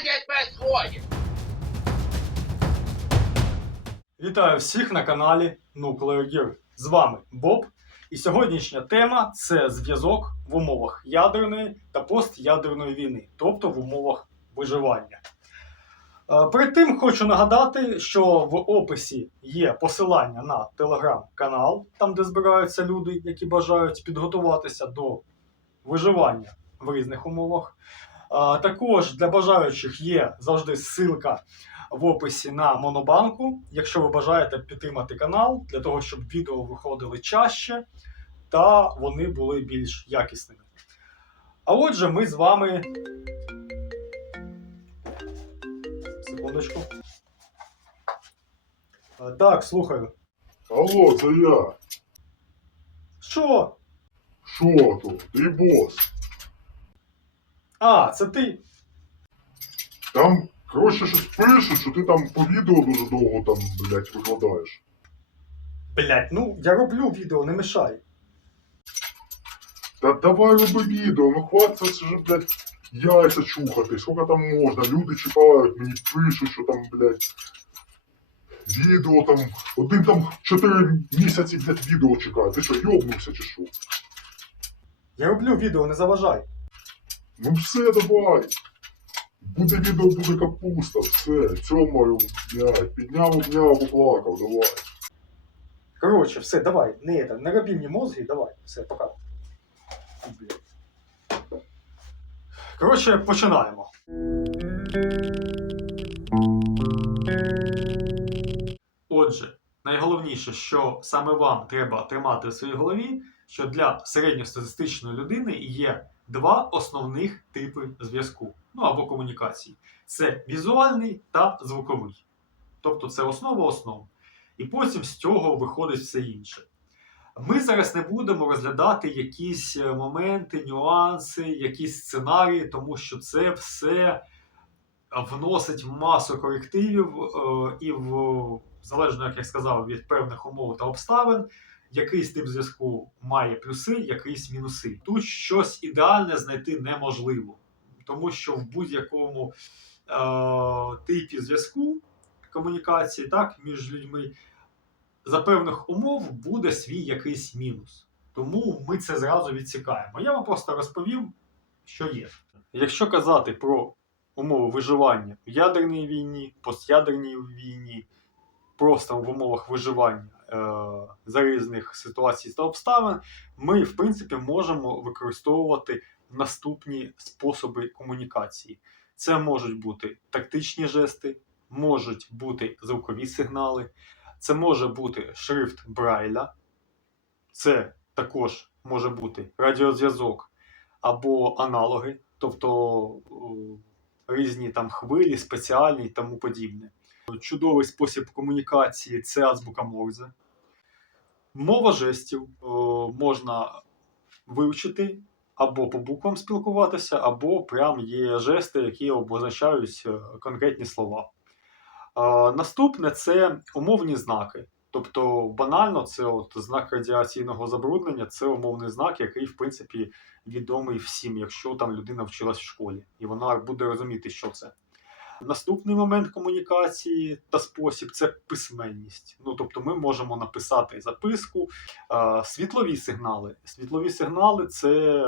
здесь происходит? Вітаю всіх на каналі Nuclear Gear. З вами Боб. І сьогоднішня тема це зв'язок в умовах ядерної та постядерної війни, тобто в умовах виживання. Е, Перед тим хочу нагадати, що в описі є посилання на телеграм-канал, там де збираються люди, які бажають підготуватися до виживання в різних умовах. Також для бажаючих є завжди ссылка в описі на Монобанку, якщо ви бажаєте підтримати канал для того, щоб відео виходили чаще та вони були більш якісними. А отже, ми з вами. Секундочку. Так, слухаю. Алло, це я. Що? Що тут? Ти бос. А, це ти. Там, коротше, щось пишуть, що ти там по відео дуже довго там, блядь, викладаєш. Блять, ну я роблю відео, не мешай. Та давай роби відео, ну хватить це вже, блядь, яйця чухати, скільки там можна, люди чекають, мені пишуть, що там, блядь, відео там, один там 4 місяці, блядь, відео чекає. Ти що, йобнувся чи що? Я роблю відео, не заважай. Ну все, давай. Буде відео, буде капуста, все, цьомаю, блядь, підняв, обняв, поплакав, давай. Коротше, все, давай, не, это, не роби мені мозги, давай, все, пока. Блядь. Коротше, починаємо. Отже, найголовніше, що саме вам треба тримати в своїй голові, що для середньостатистичної людини є два основних типи зв'язку, ну або комунікації: це візуальний та звуковий. Тобто це основа основ. І потім з цього виходить все інше. Ми зараз не будемо розглядати якісь е, моменти, нюанси, якісь сценарії, тому що це все вносить масу корективів е, і в залежно, як я сказав, від певних умов та обставин, якийсь тип зв'язку має плюси, якийсь мінуси. Тут щось ідеальне знайти неможливо, тому що в будь-якому е, типі зв'язку комунікації так, між людьми за певних умов буде свій якийсь мінус. Тому ми це зразу відсікаємо. Я вам просто розповів, що є. Якщо казати про умови виживання в ядерній війні, постядерній війні, просто в умовах виживання за різних ситуацій та обставин, ми, в принципі, можемо використовувати наступні способи комунікації. Це можуть бути тактичні жести, можуть бути звукові сигнали, це може бути шрифт Брайля, це також може бути радіозв'язок або аналоги, тобто різні там хвилі, спеціальні і тому подібне. Чудовий спосіб комунікації це азбука Морзе. Мова жестів о, можна вивчити або по буквам спілкуватися, або прям є жести, які обозначають е, конкретні слова. А, Наступне це умовні знаки. Тобто, банально, це от знак радіаційного забруднення, це умовний знак, який, в принципі, відомий всім, якщо там людина вчилась в школі, і вона буде розуміти, що це. Наступний момент комунікації та спосіб це письменність. Ну, тобто, ми можемо написати записку, світлові сигнали. Світлові сигнали це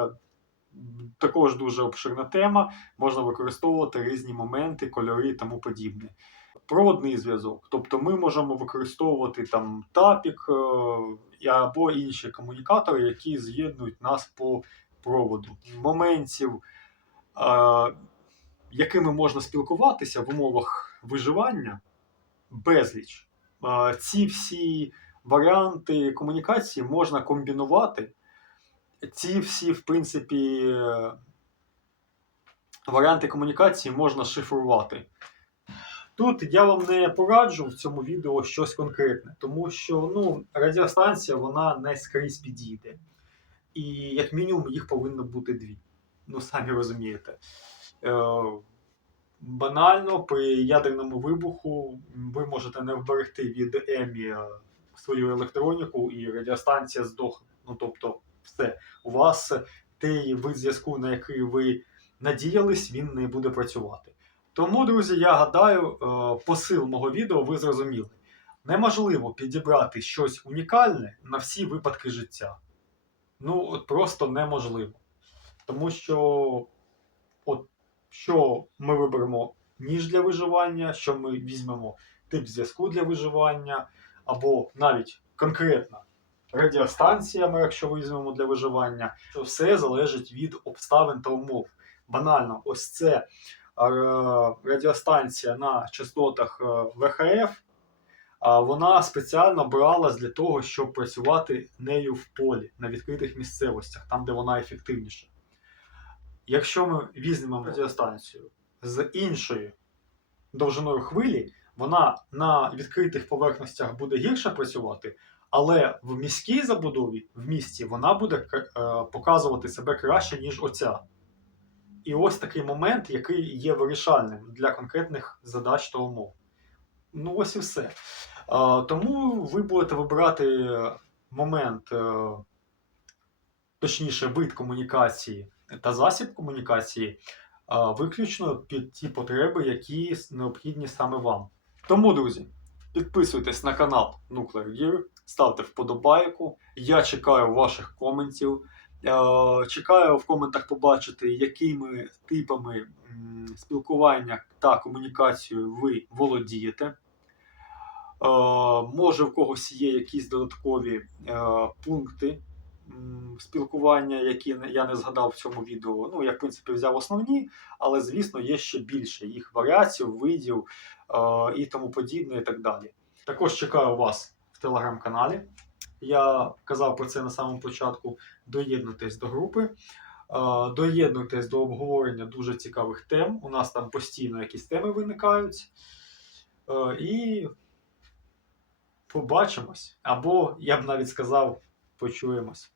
також дуже обширна тема. Можна використовувати різні моменти, кольори і тому подібне проводний зв'язок. Тобто ми можемо використовувати там тапік е, або інші комунікатори, які з'єднують нас по проводу. Моментів, якими можна спілкуватися в умовах виживання, безліч. Ці всі варіанти комунікації можна комбінувати. Ці всі, в принципі, варіанти комунікації можна шифрувати. Тут я вам не пораджу в цьому відео щось конкретне, тому що ну, радіостанція вона не скрізь підійде. І як мінімум їх повинно бути дві. Ну, самі розумієте. Е, банально при ядерному вибуху ви можете не вберегти від Емі свою електроніку, і радіостанція здохне. Ну, тобто, все. У вас той вид зв'язку, на який ви надіялись, він не буде працювати. Тому, друзі, я гадаю, е, посил мого відео ви зрозуміли. Неможливо підібрати щось унікальне на всі випадки життя. Ну, от просто неможливо. Тому що, от, що ми виберемо ніж для виживання, що ми візьмемо тип зв'язку для виживання, або навіть конкретно радіостанціями, якщо візьмемо для виживання, що все залежить від обставин та умов. Банально, ось це е, радіостанція на частотах е, ВХФ. Вона спеціально бралась для того, щоб працювати нею в полі на відкритих місцевостях, там, де вона ефективніша. Якщо ми візьмемо радіостанцію з іншою довжиною хвилі, вона на відкритих поверхностях буде гірше працювати, але в міській забудові, в місті, вона буде е, показувати себе краще, ніж оця. І ось такий момент, який є вирішальним для конкретних задач та умов. Ну, ось і все. А, тому ви будете вибирати момент, е, точніше, вид комунікації та засіб комунікації виключно під ті потреби, які необхідні саме вам. Тому, друзі, підписуйтесь на канал Nuclear Gear, ставте вподобайку. Я чекаю ваших коментів. Чекаю в коментах побачити, якими типами спілкування та комунікацією ви володієте. Може, в когось є якісь додаткові пункти спілкування, які я не згадав в цьому відео. Ну, я, в принципі, взяв основні, але, звісно, є ще більше їх варіацій, видів е, і тому подібне, і так далі. Також чекаю вас в телеграм-каналі. Я казав про це на самому початку. Доєднуйтесь до групи, е, доєднуйтесь до обговорення дуже цікавих тем. У нас там постійно якісь теми виникають. Е, І побачимось. Або, я б навіть сказав, почуємось.